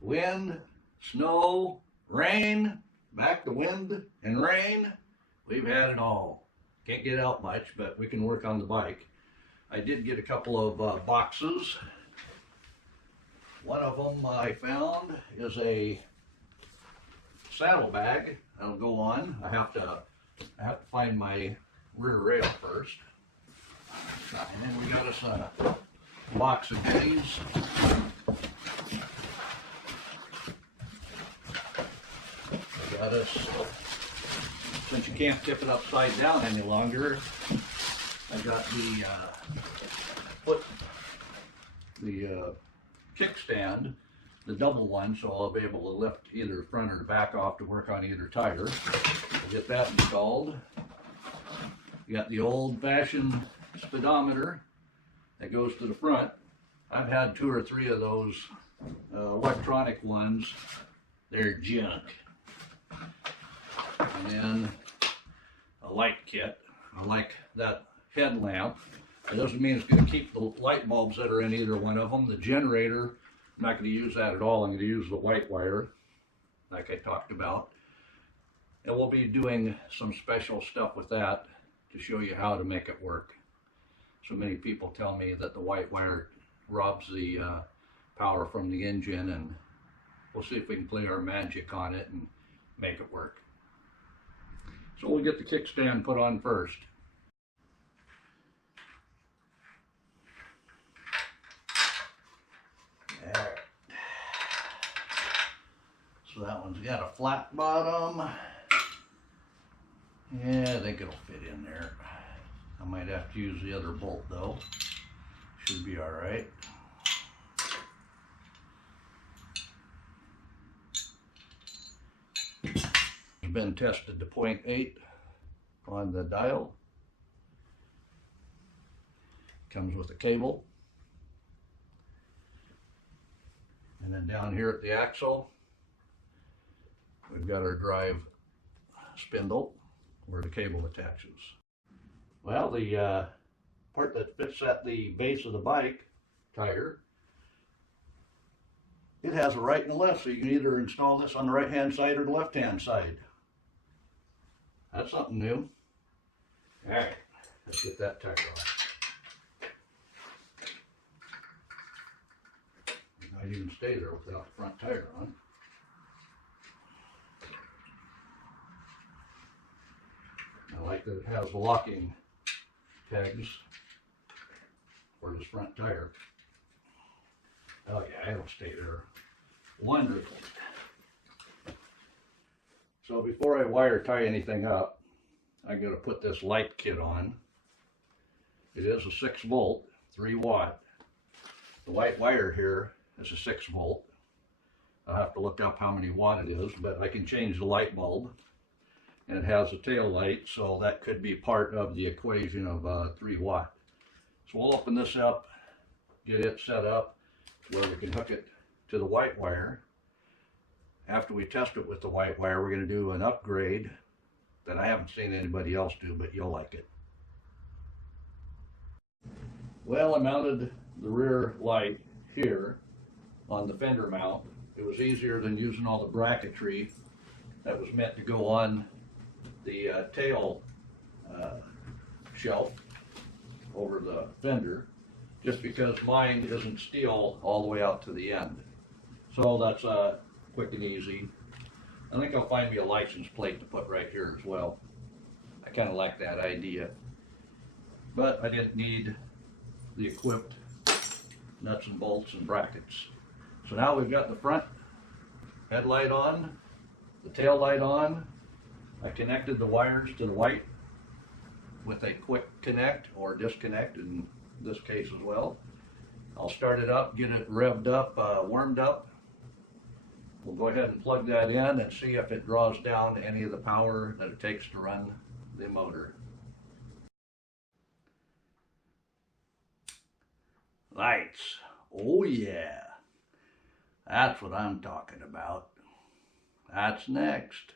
wind, snow, rain, back to wind and rain. We've had it all. Can't get out much, but we can work on the bike. I did get a couple of boxes. One of them I found is a saddlebag that'll go on. I have to find my rear rail first. And then we got us a box of goodies. I got us, since you can't tip it upside down any longer, I got the kickstand, the double one, so I'll be able to lift either the front or the back off to work on either tire. We'll get that installed. You got the old-fashioned speedometer that goes to the front. I've had 2 or 3 of those electronic ones. They're junk. And then a light kit. I like that headlamp. It doesn't mean it's going to keep the light bulbs that are in either one of them. The generator, I'm not going to use that at all. I'm going to use the white wire, like I talked about. And we'll be doing some special stuff with that to show you how to make it work. So many people tell me that the white wire robs the power from the engine, and we'll see if we can play our magic on it and make it work. So we'll get the kickstand put on first. There. So that one's got a flat bottom. Yeah, I think it'll fit in there. I might have to use the other bolt though. Should be all right. It's been tested to 0.8 on the dial. Comes with a cable. And then down here at the axle, we've got our drive spindle where the cable attaches. Well, the part that fits at the base of the bike tire, it has a right and a left, so you can either install this on the right hand side or the left hand side. That's something new. All right, let's get that tire off. Now you can stay there without the front tire on. I like that it has locking tags for this front tire. Oh yeah, it'll stay there. Wonderful. So before I wire tie anything up, I got to put this light kit on. It is a 6 volt, 3 watt. The white wire here is a 6 volt. I'll have to look up how many watt it is, but I can change the light bulb. And it has a tail light, so that could be part of the equation of 3 watt. So we'll open this up, get it set up to where we can hook it to the white wire. After we test it with the white wire, we're going to do an upgrade that I haven't seen anybody else do, but you'll like it. Well, I mounted the rear light here on the fender mount. It was easier than using all the bracketry that was meant to go on the tail shelf over the fender, just because mine isn't steel all the way out to the end. So that's quick and easy. I think I'll find me a license plate to put right here as well. I kind of like that idea. But I didn't need the equipped nuts and bolts and brackets. So now we've got the front headlight on, the tail light on. I connected the wires to the white with a quick connect or disconnect in this case as well. I'll start it up, get it revved up, warmed up. We'll go ahead and plug that in and see if it draws down any of the power that it takes to run the motor. Lights. Oh yeah. That's what I'm talking about. That's next.